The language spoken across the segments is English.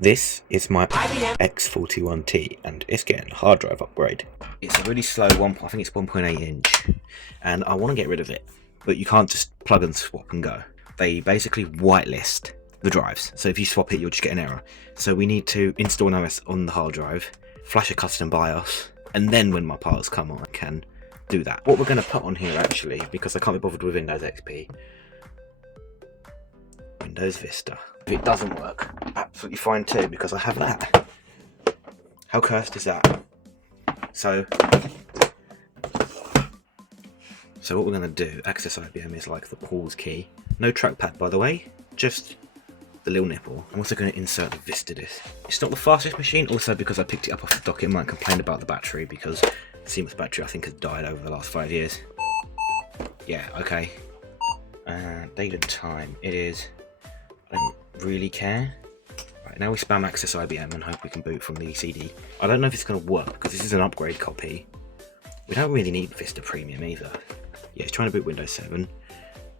This is my IBM X41t and it's getting a hard drive upgrade. It's a really slow one, I think it's 1.8 inch, and I want to get rid of it, but you can't just plug and swap and go. They basically whitelist the drives, so if you swap it you'll just get an error. So we need to install an OS on the hard drive, flash a custom BIOS, and then when my parts come on I can do that. What we're going to put on here actually, because I can't be bothered with Windows XP, Windows Vista. If it doesn't work, absolutely fine too, because I have that. How cursed is that? So what we're going to do, access IBM is like the pause key. No trackpad by the way, just the little nipple. I'm also going to insert the Vista disc. It's not the fastest machine, also because I picked it up off the dock. It might complain about the battery because the CMOS battery I think has died over the last 5 years. Yeah, okay. Date and time, it is, I don't really care. Right, now we spam access IBM and hope we can boot from the CD. I don't know if it's going to work because this is an upgrade copy. We don't really need Vista Premium either. Yeah, it's trying to boot Windows 7.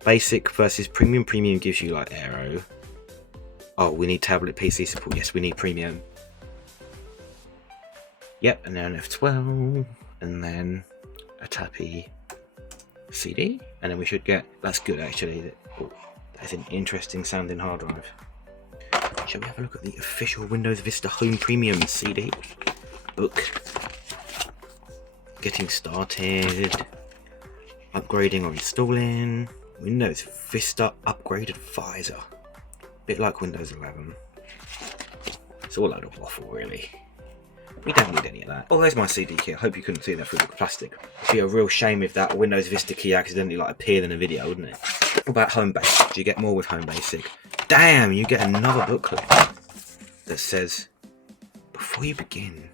Basic versus Premium. Premium gives you like Aero. Oh, we need tablet PC support. Yes, we need Premium. Yep, and then F12, and then a tappy CD, and then we should get, that's good actually. Oh, that's an interesting sounding hard drive. Shall we have a look at the official Windows Vista Home Premium CD book? Getting started, upgrading or installing, Windows Vista Upgrade Advisor. Bit like Windows 11. It's all a load of waffle really. We don't need any of that. Oh, there's my CD key. I hope you couldn't see that through the plastic. It'd be a real shame if that Windows Vista key accidentally like appeared in a video, wouldn't it? What about Home Basic? Do you get more with Home Basic? Damn, you get another booklet that says, before you begin,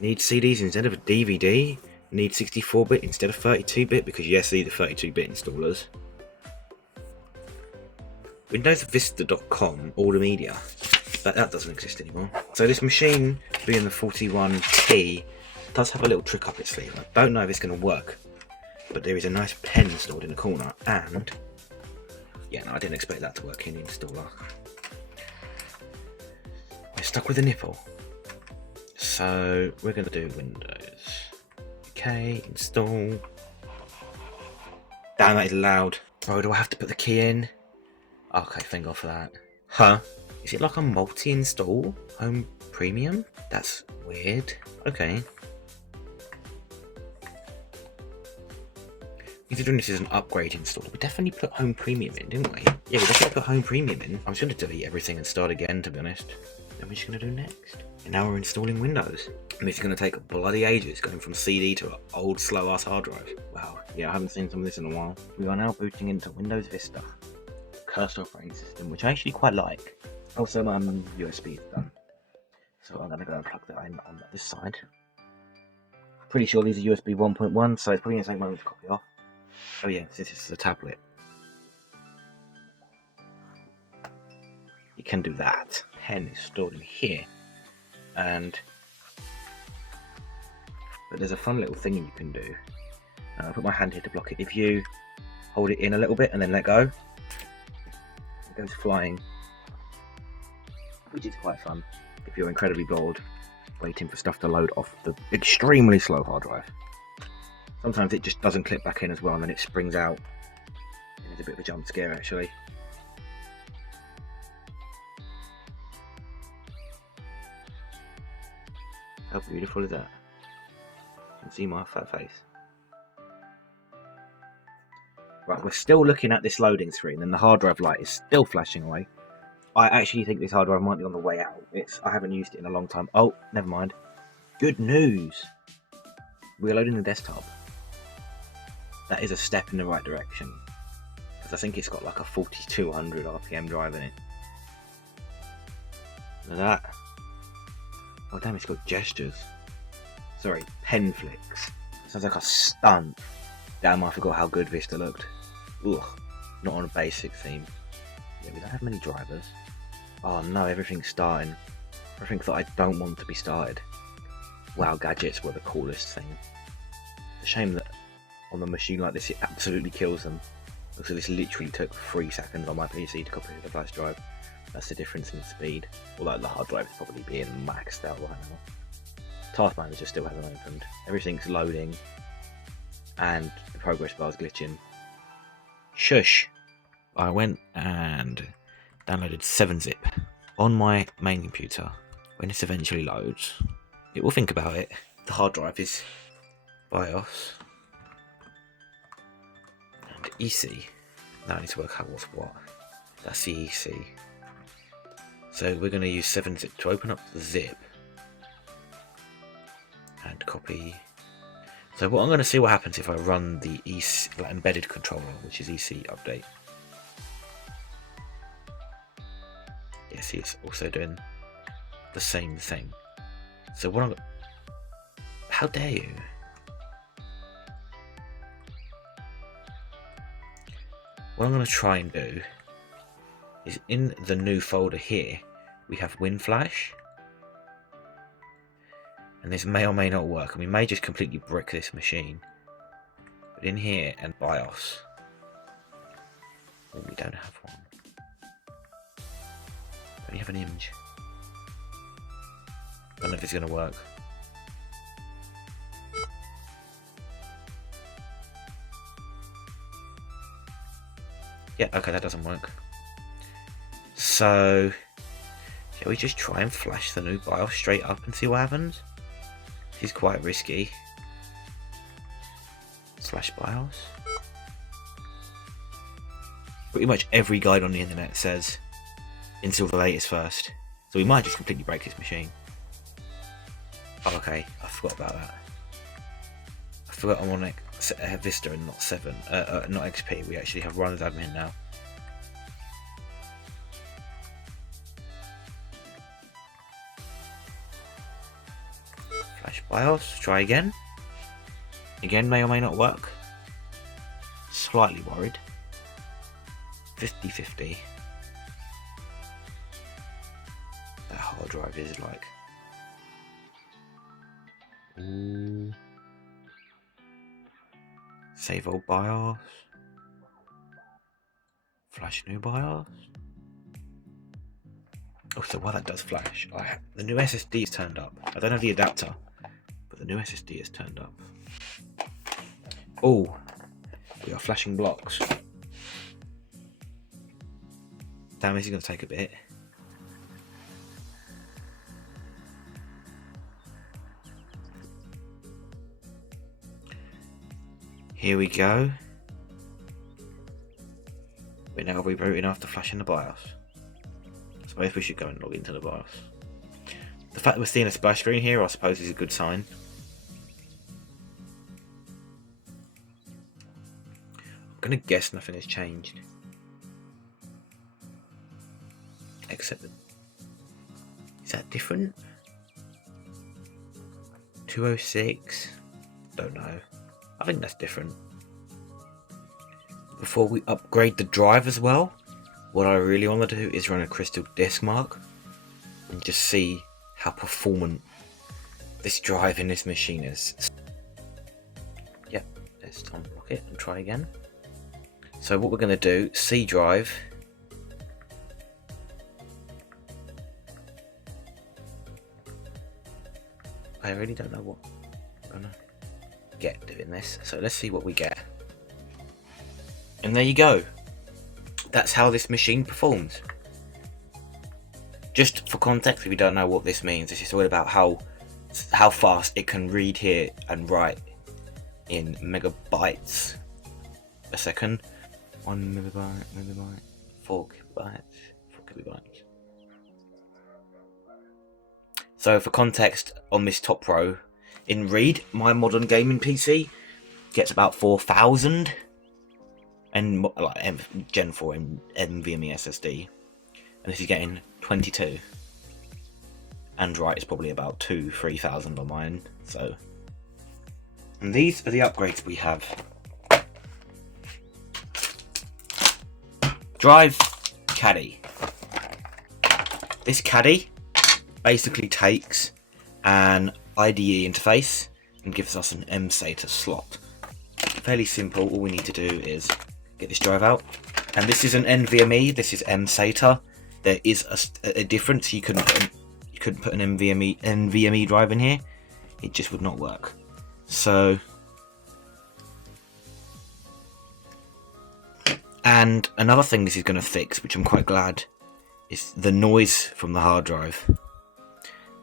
need CDs instead of a DVD? Need 64-bit instead of 32-bit? Because yes, these are 32-bit installers. WindowsVista.com, all the media. But that doesn't exist anymore. So this machine, being the 41T, does have a little trick up its sleeve. I don't know if it's going to work, but there is a nice pen stored in the corner, and yeah, no, I didn't expect that to work in the installer. We're stuck with a nipple, so we're going to do Windows. Okay, install. Damn, that is loud. Oh, do I have to put the key in? Okay, thank God for that. Huh? Is it like a multi-install Home Premium? That's weird. Okay. Considering this is an upgrade installer, we definitely put Home Premium in, didn't we? Yeah, we definitely put Home Premium in. I was going to delete everything and start again, to be honest. Then we're just going to do next. And now we're installing Windows. And this is going to take bloody ages, going from CD to an old slow-ass hard drive. Wow. Yeah, I haven't seen some of this in a while. We are now booting into Windows Vista. Cursed operating system, which I actually quite like. Also, my USB is done, so I'm going to go and plug that in on this side. Pretty sure these are USB 1.1, so it's probably going to take a moment to copy off. Oh yeah, this is a tablet. You can do that. Pen is stored in here, but there's a fun little thing you can do. I'll put my hand here to block it. If you hold it in a little bit and then let go, it goes flying. Which is quite fun if you're incredibly bored waiting for stuff to load off the extremely slow hard drive. Sometimes it just doesn't clip back in as well and then it springs out. And it's a bit of a jump scare actually. How beautiful is that? You can see my fat face. Right, we're still looking at this loading screen and the hard drive light is still flashing away. I actually think this hard drive might be on the way out. I haven't used it in a long time. Oh, never mind. Good news. We're loading the desktop. That is a step in the right direction. Because I think it's got like a 4200 RPM drive in it. Look at that. Oh damn, it's got gestures. Sorry, pen flicks. Sounds like a stunt. Damn, I forgot how good Vista looked. Ugh, not on a basic theme. Yeah, we don't have many drivers. Oh no, everything's starting. Everything that I don't want to be started. Wow, gadgets were the coolest thing. It's a shame that on a machine like this it absolutely kills them. So this literally took 3 seconds on my PC to copy the flash drive. That's the difference in speed. Although the hard drive is probably being maxed out right now. Task manager still hasn't opened. Everything's loading, and the progress bar is glitching. Shush! I went and downloaded 7-zip on my main computer. When this eventually loads, it will think about it. The hard drive is BIOS and EC. Now I need to work out what's what. That's the EC. So we're going to use 7-zip to open up the zip and copy. So what I'm going to see what happens if I run the EC, like embedded controller, which is EC update. Yes, it's also doing the same thing. So what I'm, how dare you? What I'm going to try and do is in the new folder here, we have WinFlash. And this may or may not work, and we may just completely brick this machine. But in here and BIOS, oh, we don't have one. We only have an image. I don't know if it's going to work. Yeah, okay, that doesn't work. So, shall we just try and flash the new BIOS straight up and see what happens? This is quite risky. Slash BIOS. Pretty much every guide on the internet says install the latest first. So we might just completely break this machine. Oh, okay, I forgot about that. I forgot I'm on Vista and not 7, not XP. We actually have run as admin now. Flash BIOS, try again. Again, may or may not work. Slightly worried. 50-50. That hard drive is like... Ooh. Save old BIOS. Flash new BIOS. Oh, so while that does flash, the new SSD is turned up. I don't have the adapter, but the new SSD is turned up. Oh, we are flashing blocks. Damn, this is going to take a bit. Here we go. We're now rebooting after flashing the BIOS. I suppose we should go and log into the BIOS. The fact that we're seeing a splash screen here, I suppose, is a good sign. I'm going to guess nothing has changed. Except that... Is that different? 206? Don't know. I think that's different. Before we upgrade the drive as well, what I really want to do is run a crystal disk mark and just see how performant this drive in this machine is. Yep, let's unblock it and try again. So what we're going to do, C drive. I really don't know what I'm going to get doing this, so let's see what we get. And there you go. That's how this machine performs. Just for context, if you don't know what this means, this is all about how fast it can read here and write in megabytes a second. 1 megabyte, 4 kilobytes. So for context, on this top row, in read, my modern gaming PC gets about 4,000, and like Gen 4 and NVMe SSD, and this is getting 22. And write is probably about 2,000-3,000 on mine. So, and these are the upgrades we have. Drive caddy. This caddy basically takes an IDE interface and gives us an mSATA slot. Fairly simple. All we need to do is get this drive out, and this is an NVMe. This is mSATA. there is a difference. You couldn't put an NVMe drive in here. It just would not work. So, and another thing this is going to fix, which I'm quite glad, is the noise from the hard drive.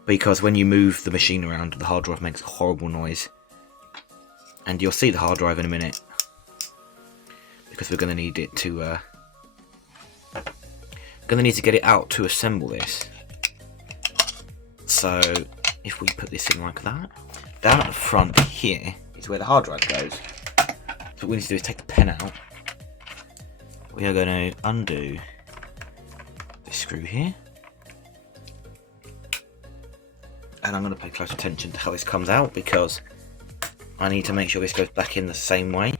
Because when you move the machine around, the hard drive makes a horrible noise. And you'll see the hard drive in a minute. Because we're going to need it to... going to need to get it out to assemble this. So, if we put this in like that, down at the front here is where the hard drive goes. So what we need to do is take the pen out. We are going to undo this screw here. And I'm going to pay close attention to how this comes out, because I need to make sure this goes back in the same way.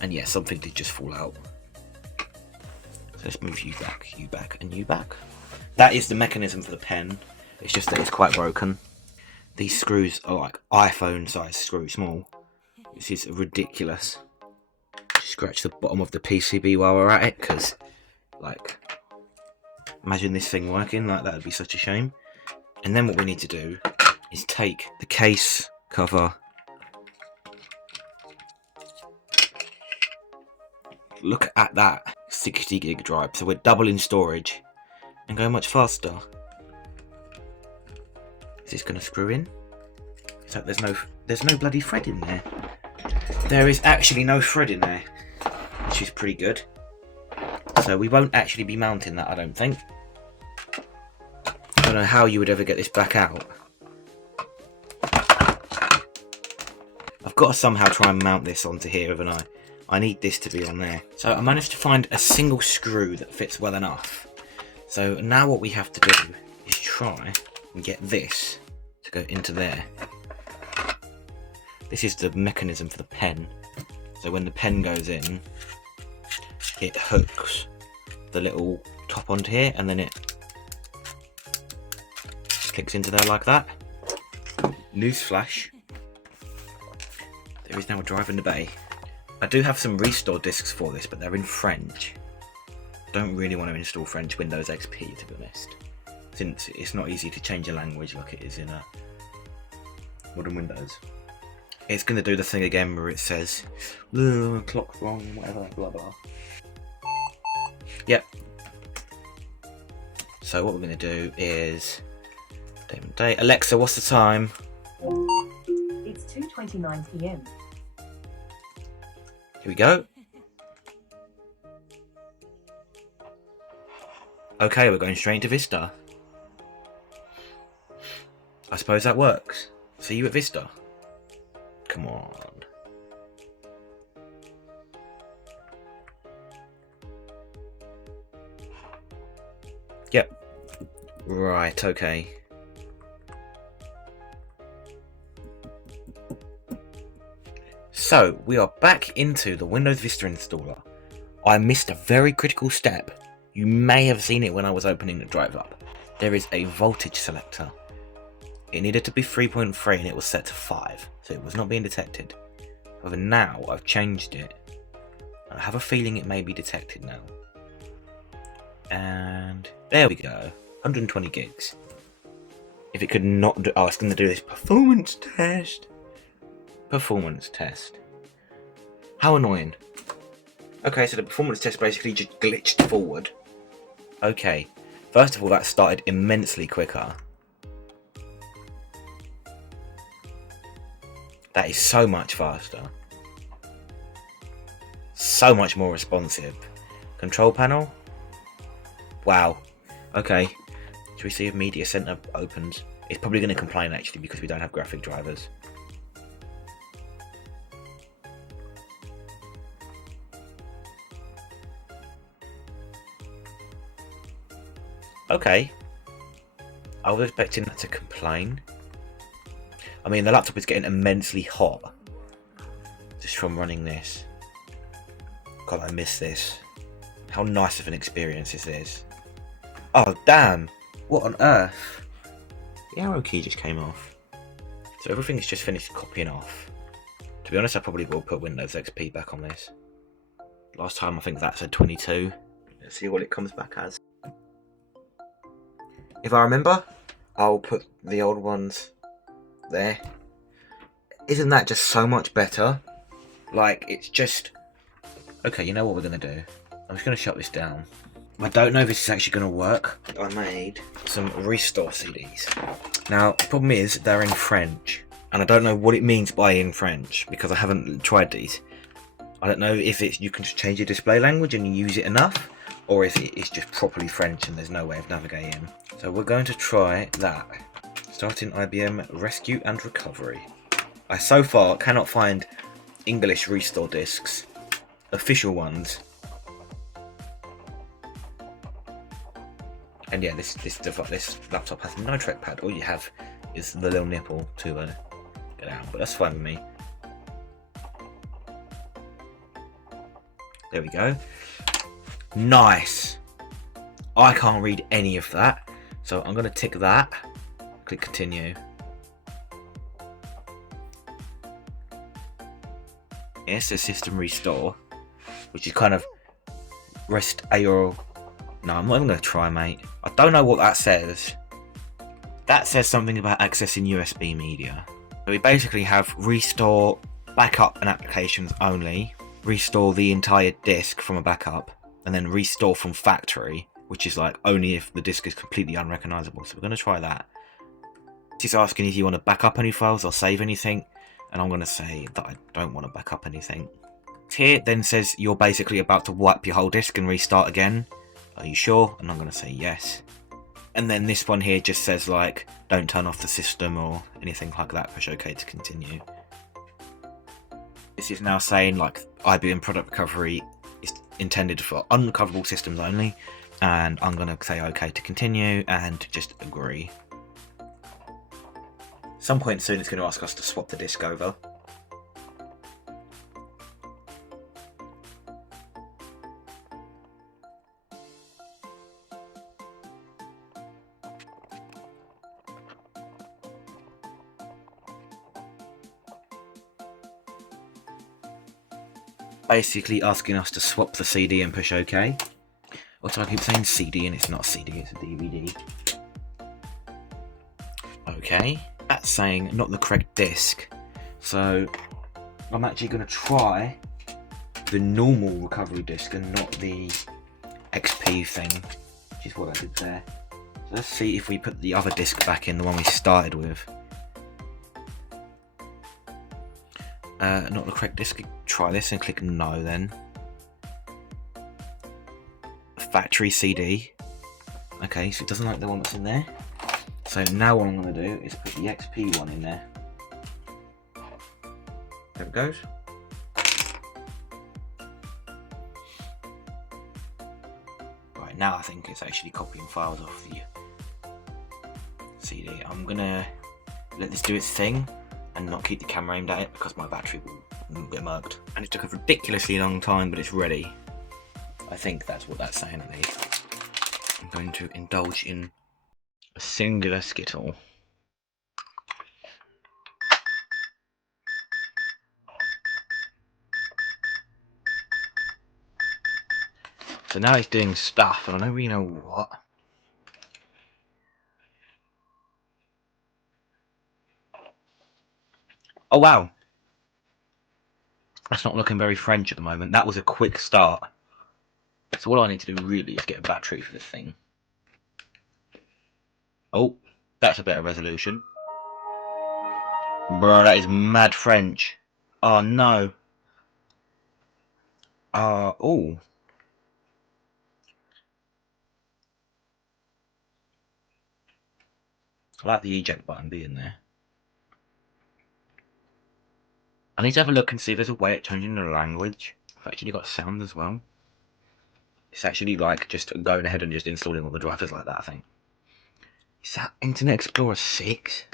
And yeah, something did just fall out. So let's move you back, and you back. That is the mechanism for the pen. It's just that it's quite broken. These screws are like iPhone size screw small. This is ridiculous. Just scratch the bottom of the PCB while we're at it, because like, imagine this thing working like that would be such a shame. And then what we need to do is take the case cover. Look at that 60 gig drive. So we're doubling storage and going much faster. Is this going to screw in? So there's no bloody thread in there. There is actually no thread in there, which is pretty good. So we won't actually be mounting that, I don't think. I don't know how you would ever get this back out. I've got to somehow try and mount this onto here, haven't I? I need this to be on there. So I managed to find a single screw that fits well enough. So now what we have to do is try and get this to go into there. This is the mechanism for the pen. So when the pen goes in, it hooks the little top onto here, and then it clicks into there like that. Newsflash, there is now a drive in the bay. I do have some restore discs for this, but they're in French. Don't really want to install French Windows XP, to be honest, since it's not easy to change a language like it is in modern Windows. It's going to do the thing again where it says, clock wrong, whatever, blah blah. Yep. So what we're going to do is, day. Alexa, what's the time? It's 2:29 PM. Here we go. Okay, we're going straight into Vista. I suppose that works. See you at Vista. Come on. Yep. Right, okay. So, we are back into the Windows Vista installer. I missed a very critical step. You may have seen it when I was opening the drive up. There is a voltage selector. It needed to be 3.3 and it was set to 5, so it was not being detected. However, now I've changed it. I have a feeling it may be detected now. And there we go, 120 gigs. If it could not do, oh, it's going to do this performance test. Performance test. How annoying. Okay, so the performance test basically just glitched forward. Okay, first of all, that started immensely quicker. That is so much faster. So much more responsive. Control panel. Wow. Okay. Should we see if Media Center opens? It's probably going to complain actually because we don't have graphic drivers. Okay. I was expecting that to complain. I mean, the laptop is getting immensely hot just from running this. God, I miss this. How nice of an experience is this? Oh, damn! What on earth? The arrow key just came off. So everything's just finished copying off. To be honest, I probably will put Windows XP back on this. Last time I think that said 22. Let's see what it comes back as. If I remember, I'll put the old ones there. Isn't that just so much better? Like, it's just... Okay, you know what we're going to do? I'm just going to shut this down. I don't know if this is actually going to work. I made some Restore CDs. Now, the problem is they're in French. And I don't know what it means by in French, because I haven't tried these. I don't know if it's you can just change your display language and you use it enough, or if it's just properly French and there's no way of navigating. So we're going to try that. Starting IBM Rescue and Recovery. I so far cannot find English restore discs, official ones. And yeah, this laptop has no trackpad. All you have is the little nipple to get out, but that's fine with me. There we go. Nice. I can't read any of that, so I'm going to tick that. Click continue. It says system restore, which is kind of rest your... No, I'm not even going to try, mate. I don't know what that says. That says something about accessing USB media. So we basically have restore backup and applications only, restore the entire disk from a backup, and then restore from factory, which is like only if the disk is completely unrecognizable. So we're going to try that. It's asking if you want to back up any files or save anything, and I'm going to say that I don't want to back up anything. Here then says you're basically about to wipe your whole disk and restart again. Are you sure? And I'm going to say yes. And then this one here just says like don't turn off the system or anything like that. Push OK to continue. This is now saying like IBM product recovery is intended for unrecoverable systems only, and I'm going to say OK to continue and just agree. Some point soon it's going to ask us to swap the disk over. Basically asking us to swap the CD and push OK. Also, I keep saying CD and it's not CD, it's a DVD. Okay, that's saying not the correct disk. So I'm actually going to try the normal recovery disk and not the XP thing, which is what I did there. So let's see if we put the other disk back in, the one we started with. Not the correct disk. Try this and click no then. Factory CD. Okay, so it doesn't like the one that's in there. So now what I'm going to do is put the XP one in there. There it goes. Right, now I think it's actually copying files off the CD. I'm going to let this do its thing and not keep the camera aimed at it because my battery will get murked. And it took a ridiculously long time, but it's ready. I think that's what that's saying at least. I'm going to indulge in a singular Skittle. So now it's doing stuff, and I don't really know what. Oh wow! That's not looking very French at the moment. That was a quick start. So what I need to do really is get a battery for this thing. Oh, that's a better resolution. Bro, that is mad French. Oh no. Oh. I like the eject button being there. I need to have a look and see if there's a way of changing the language. I've actually got sound as well. It's actually like just going ahead and just installing all the drivers like that, I think. Is that Internet Explorer 6?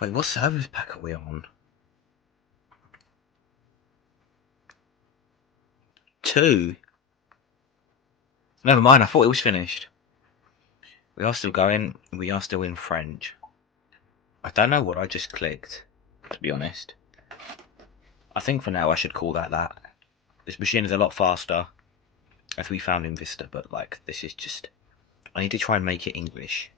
Wait, what service pack are we on? 2? Never mind, I thought it was finished. We are still going, we are still in French. I don't know what I just clicked, to be honest. I think for now I should call that that. This machine is a lot faster, as we found in Vista, but like this is just, I need to try and make it English.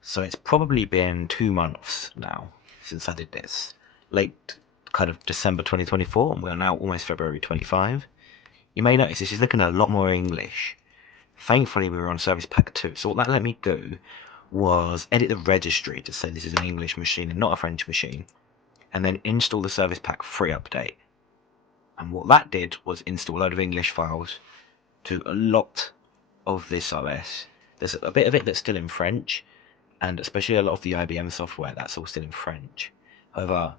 So it's probably been 2 months now since I did this. Late kind of December 2024, and we're now almost February 25. You may notice this is looking a lot more English. Thankfully we were on Service Pack 2, so what that let me do was edit the registry to say this is an English machine and not a French machine, and then install the Service Pack 3 update. And what that did was install a load of English files to a lot of this OS. There's a bit of it that's still in French, and especially a lot of the IBM software, that's all still in French. However,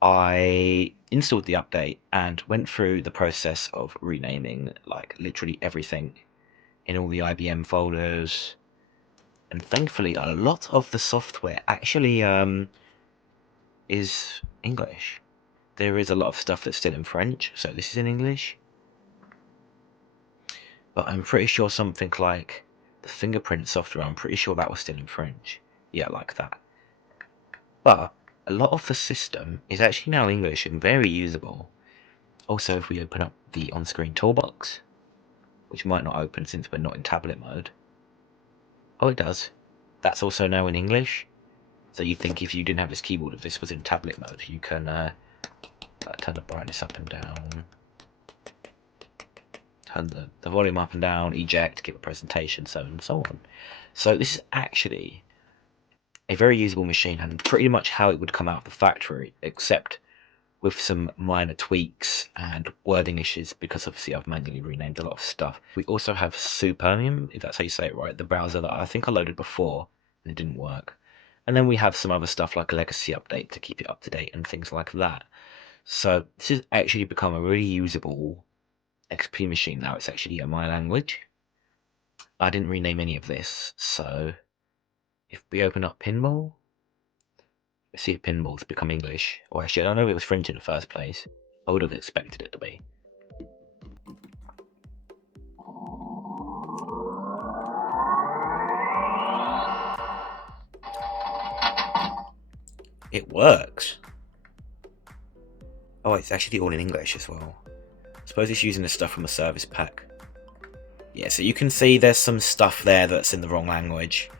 I installed the update and went through the process of renaming like literally everything in all the IBM folders, and thankfully a lot of the software actually is English. There is a lot of stuff that's still in French, so this is in English, but I'm pretty sure something like the fingerprint software, I'm pretty sure that was still in French. Yeah, like that. But a lot of the system is actually now English and very usable. Also, if we open up the on-screen toolbox, which might not open since we're not in tablet mode. Oh, it does. That's also now in English. So you think if you didn't have this keyboard, if this was in tablet mode, you can turn the brightness up and down, turn the volume up and down, eject, give a presentation, so on and so on. So this is actually a very usable machine and pretty much how it would come out of the factory, except with some minor tweaks and wording issues, because obviously I've manually renamed a lot of stuff. We also have Supermium, if that's how you say it right, the browser that I think I loaded before and it didn't work. And then we have some other stuff like a legacy update to keep it up to date and things like that. So this has actually become a really usable XP machine now. It's actually my language. I didn't rename any of this, so if we open up Pinball, let's see if Pinball's become English. Or actually, I don't know if it was French in the first place. I would have expected it to be. It works. Oh, it's actually all in English as well. I suppose it's using the stuff from a service pack. Yeah, so you can see there's some stuff there that's in the wrong language.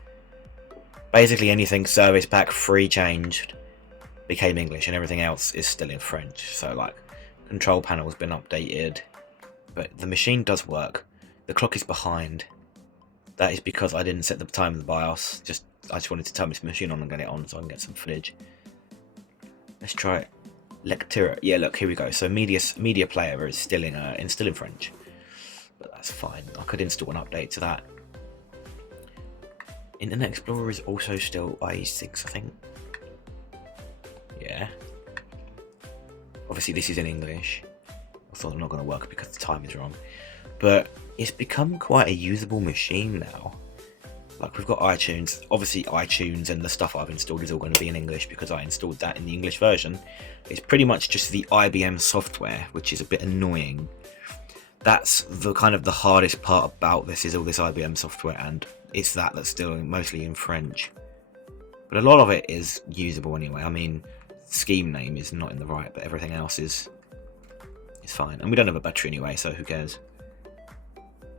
Basically anything service pack 3 changed became English, and everything else is still in French. So like, control panel's been updated, but the machine does work. The clock is behind. That is because I didn't set the time of the BIOS. I just wanted to turn this machine on and get it on so I can get some footage. Let's try it. Lectura. Yeah, look, here we go. So media player is still in French, but that's fine. I could install an update to that. Internet Explorer is also still IE6, I think. Yeah. Obviously, this is in English. I thought I'm not going to work because the time is wrong, but it's become quite a usable machine now. Like, we've got iTunes. Obviously, iTunes and the stuff I've installed is all going to be in English because I installed that in the English version. It's pretty much just the IBM software, which is a bit annoying. That's the kind of the hardest part about this, is all this IBM software, and it's that's still mostly in French. But a lot of it is usable anyway. I mean, scheme name is not in the right, but everything else is fine. And we don't have a battery anyway, so who cares?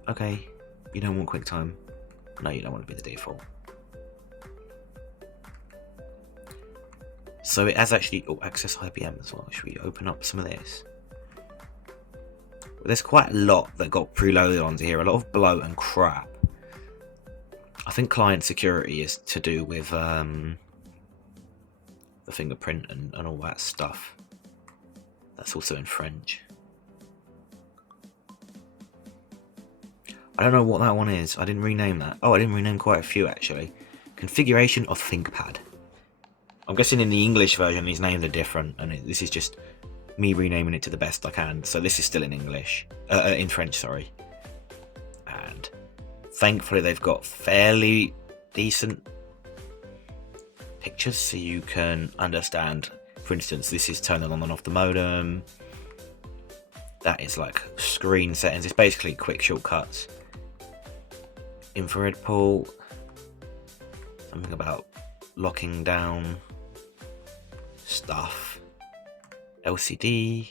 Okay, you don't want QuickTime. No, you don't want to be the default. So it has actually access IBM as well. Should we open up some of this? There's quite a lot that got preloaded onto here. A lot of bloat and crap. I think client security is to do with the fingerprint and all that stuff. That's also in French. I don't know what that one is. I didn't rename that. Oh, I didn't rename quite a few actually. Configuration of ThinkPad. I'm guessing in the English version these names are different, and this is just me renaming it to the best I can. So this is still in English, in French, sorry. And thankfully they've got fairly decent pictures so you can understand. For instance, this is turning on and off the modem. That is like screen settings. It's basically quick shortcuts. Infrared port. Something about locking down stuff. LCD.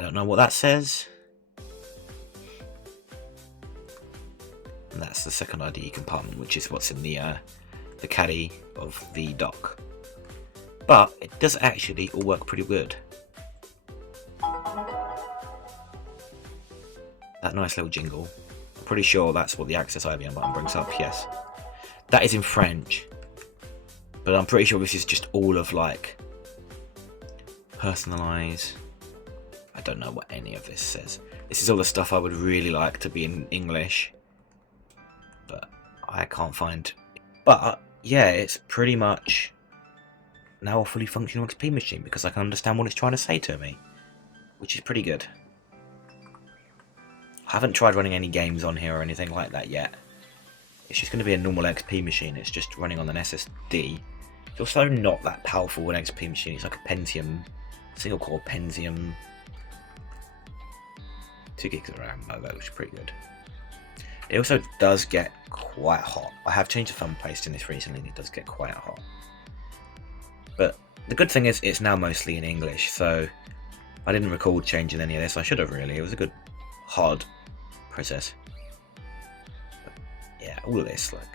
I don't know what that says. And that's the second IDE compartment, which is what's in the caddy of the dock. But it does actually all work pretty good. That nice little jingle. I'm pretty sure that's what the Access IBM button brings up, yes. That is in French. But I'm pretty sure this is just all of like personalize. I don't know what any of this says. This is all the stuff I would really like to be in English. But I can't find. But yeah, it's pretty much now a fully functional XP machine because I can understand what it's trying to say to me. Which is pretty good. I haven't tried running any games on here or anything like that yet. It's just going to be a normal XP machine. It's just running on an SSD. It's also not that powerful an XP machine. It's like a Pentium, single core Pentium. 2 gigs of RAM, which is pretty good. It also does get quite hot. I have changed the thumb paste in this recently and it does get quite hot. But the good thing is it's now mostly in English, so I didn't record changing any of this. I should have really. It was a good hard process. But yeah, all of this, like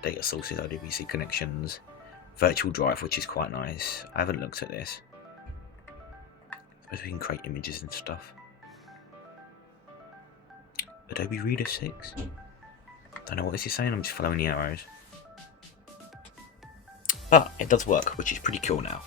data sources, IDVC connections, virtual drive, which is quite nice. I haven't looked at this. I suppose we can create images and stuff. Adobe Reader 6. Don't know what this is saying, I'm just following the arrows. But it does work, which is pretty cool now.